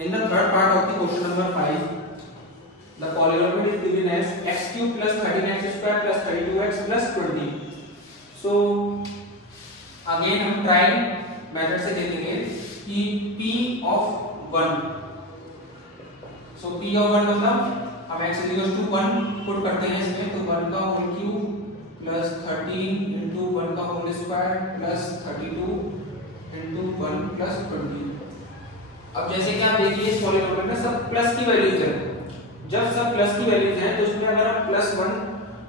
In the third part of the question number 5, the polynomial is given as x cube plus 13x square plus 32x plus 20. So again हम trial method से देखेंगे कि p of 1. So p of 1 मतलब हम x equal to 1 put करते हैं इसमें, तो 1 का होल क्यूब प्लस 13 इंटू 1 का whole square plus 32 into 1 plus 20. अब जैसे कि आप देखिए इस पॉलीनोमियल में सब प्लस की वैल्यूज है. जब सब प्लस की वैल्यूज हैं तो उसमें अगर आप प्लस 1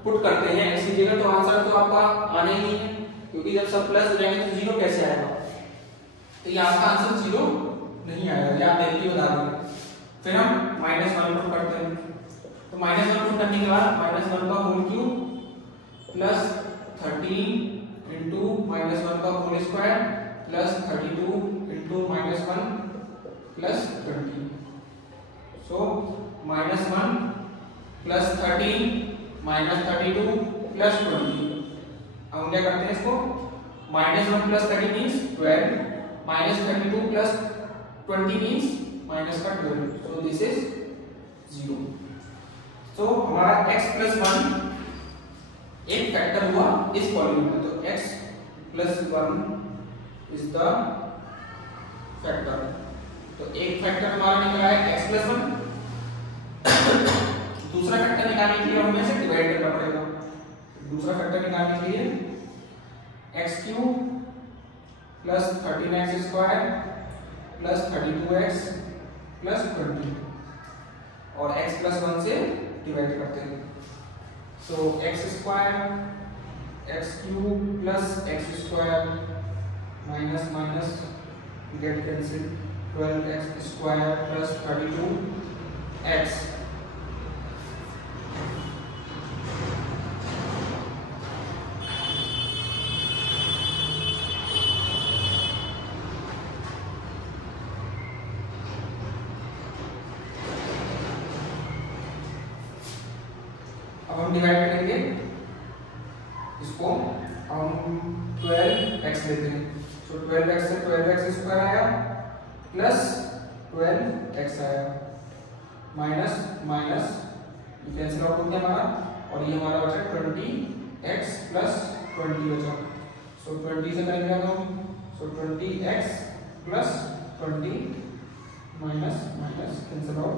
पुट करते हैं x की जगह, तो आंसर तो आपका आने ही है, क्योंकि जब सब प्लस हो जाएंगे तो जीरो कैसे आएगा. तो ये आपका आंसर जीरो नहीं आएगा, ये आप देख के बता देंगे. फिर हम -1 पुट करते हैं, तो -1 पुट करने के बाद -1 का होल क्यूब प्लस 13 इंटू -1 का whole square plus 32 into -1 plus 20. So -1 plus 13 minus 32 plus 20. अब हम क्या करते हैं इसको, -1 plus 30 means 12, -32 plus 20 means minus का 12. So this is 0. तो हमारा x प्लस 1 एक फैक्टर हुआ इस पॉलीनोमियल, तो x plus 1 is the factor. तो एक फैक्टर हमारा निकला है x प्लस 1. दूसरा फैक्टर निकालने के लिए हमें इसे डिवाइड करना पड़ेगा. दूसरा फैक्टर निकालने के लिए x cube plus 13x square plus 32x plus 20 और x प्लस 1 से डिवाइड करते हैं. सो x square x cube plus x square minus minus get cancel 12x square plus 32x. अब हम डिवाइड करेंगे इसको, हम 12x लेते हैं. तो 12x से 12x स्क्वायर आया प्लस 12x आया माइनस माइनस ये कैंसिल आउट हो गया हमारा, और ये हमारा बचा 20x प्लस 20 बचा. सो 20 से करेंगे हम, सो 20x plus 20 minus minus cancel out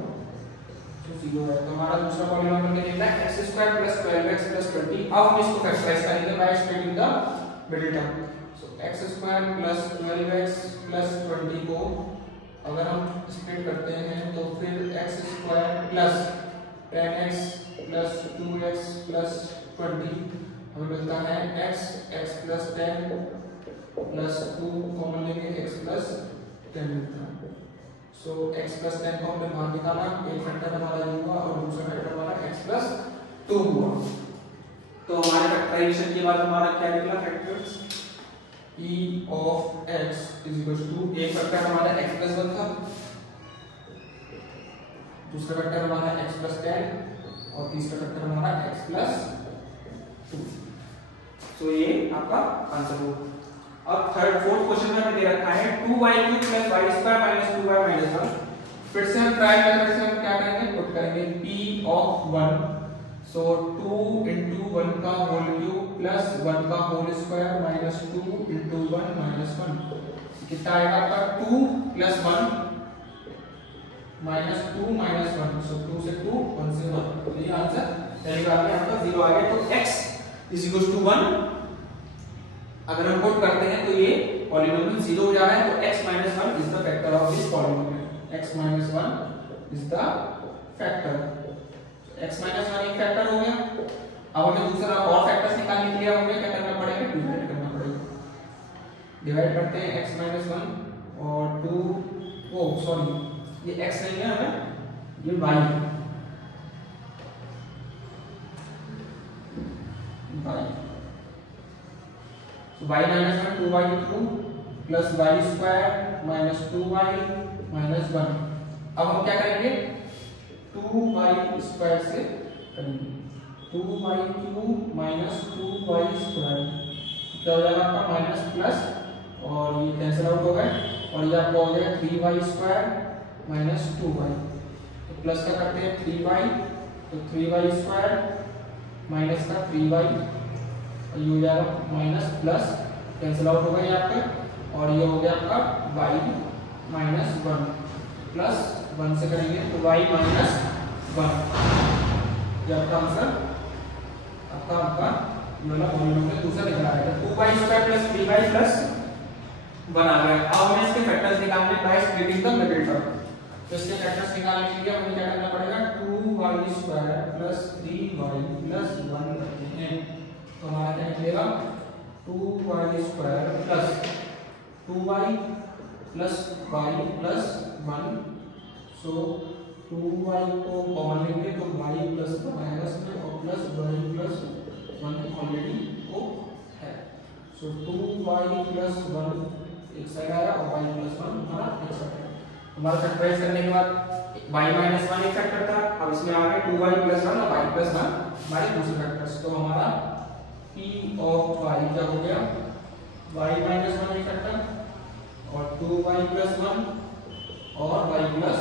तो 0 है. तो हमारा दूसरा पॉलीनोमियल क्या निकला है, x square plus 12x plus 20. अब हम इसको फैक्टराइज करेंगे by splitting the middle term. So x square plus 12x plus 20 को अगर हम स्प्लिट करते हैं तो फिर x square plus 10x plus 2x plus 20 हमें मिलता है x प्लस 10 प्लस 2 कॉमन लेंगे x प्लस 10 मिलता है. सो x प्लस 10 को हमने बाहर निकाला, एक फैक्टर हमारा ये हुआ और दूसरा फैक्टर हमारा x प्लस 2 हुआ. तो हमारे फैक्टराइजेशन के बाद हमारा क्या निकला, factors e of x is equal to, एक फैक्टर हमारा x प्लस 1 था, दूसरा फैक्टर हमारा x प्लस 10 और तीसरा फैक्टर हमारा x प्लस 2. तो ये आपका आंसर होगा. अब फोर्थ क्वेश्चन में दे रखा है 2y cube plus y square minus 2y minus 1. फिर से हम ट्रायल मेथड से हम क्या करेंगे, पुट करेंगे p of 1. सो 2 इंटू 1 का होल क्यूब प्लस 1 का whole square minus 2 into 1 minus 1. कितना आएगा आपका 2 प्लस 1 माइनस 2 माइनस 1. सो 2 से 2 1 से 1. तो ये आंसर पहली बार में आपका 0 आ गया. तो x इज इक्वल टू 1 अगर हम पुट करते हैं तो ये पॉलीनोमियल 0 हो जा रहा है. तो x minus 1 is the factor of this polynomial. x minus 1 is the factor. x minus 1 एक फैक्टर हो गया. अब हमें दूसरा और फैक्टर्स निकालने के लिए हमें क्या करना पड़ेगा, डिवाइड करना पड़ेगा. डिवाइड करते हैं x माइनस 1 और 2, ओ सॉरी ये x नहीं है हमें, ये y है. तो y minus 1 2y cube plus y square minus 2y minus 1. अब हम क्या करेंगे, 2y स्क्वायर से करेंगे. 2y cube minus 2y square क्या हो जाएगा आपका, माइनस प्लस और ये कैंसिल आउट हो गए और ये आपका हो गया 3y स्क्वायर माइनस 2y, तो प्लस का करते हैं 3y, तो 3y स्क्वायर माइनस का 3y, और ये हो जाएगा माइनस प्लस कैंसिल आउट होगा ये आपका, और ये हो गया आपका y माइनस 1 प्लस 1 से करेंगे तो y माइनस 1, ये आपका आंसर आपका ये वाला पॉलिनोमियल दूसरा निकल आएगा। 2y square plus 3y plus 1 आ गया। अब हमें इसके फैक्टर्स निकालने by splitting the middle term, तो इसके फैक्टर्स निकालने के लिए हमें क्या करना पड़ेगा, 2y square plus 3y plus 1 करते हैं, तो हमारा क्या निकलेगा 2y square plus 2y plus y plus 1, सो 2y को कॉमन लेंगे तो y प्लस 1 आएगा इसमें, और प्लस y प्लस 1 ऑलरेडी को है, सो 2y प्लस 1 एक साइड आया और y प्लस 1 हमारा एक साइड है। हमारा फैक्टराइज करने के बाद y माइनस 1 एक फैक्टर था, अब इसमें आ गए 2y प्लस 1 और y प्लस 1 हमारे दूसरे फैक्टर्स, तो हमारा p ऑफ y क्या हो गया, y माइनस 1 एक फैक्टर और 2y प्लस 1 और y प्लस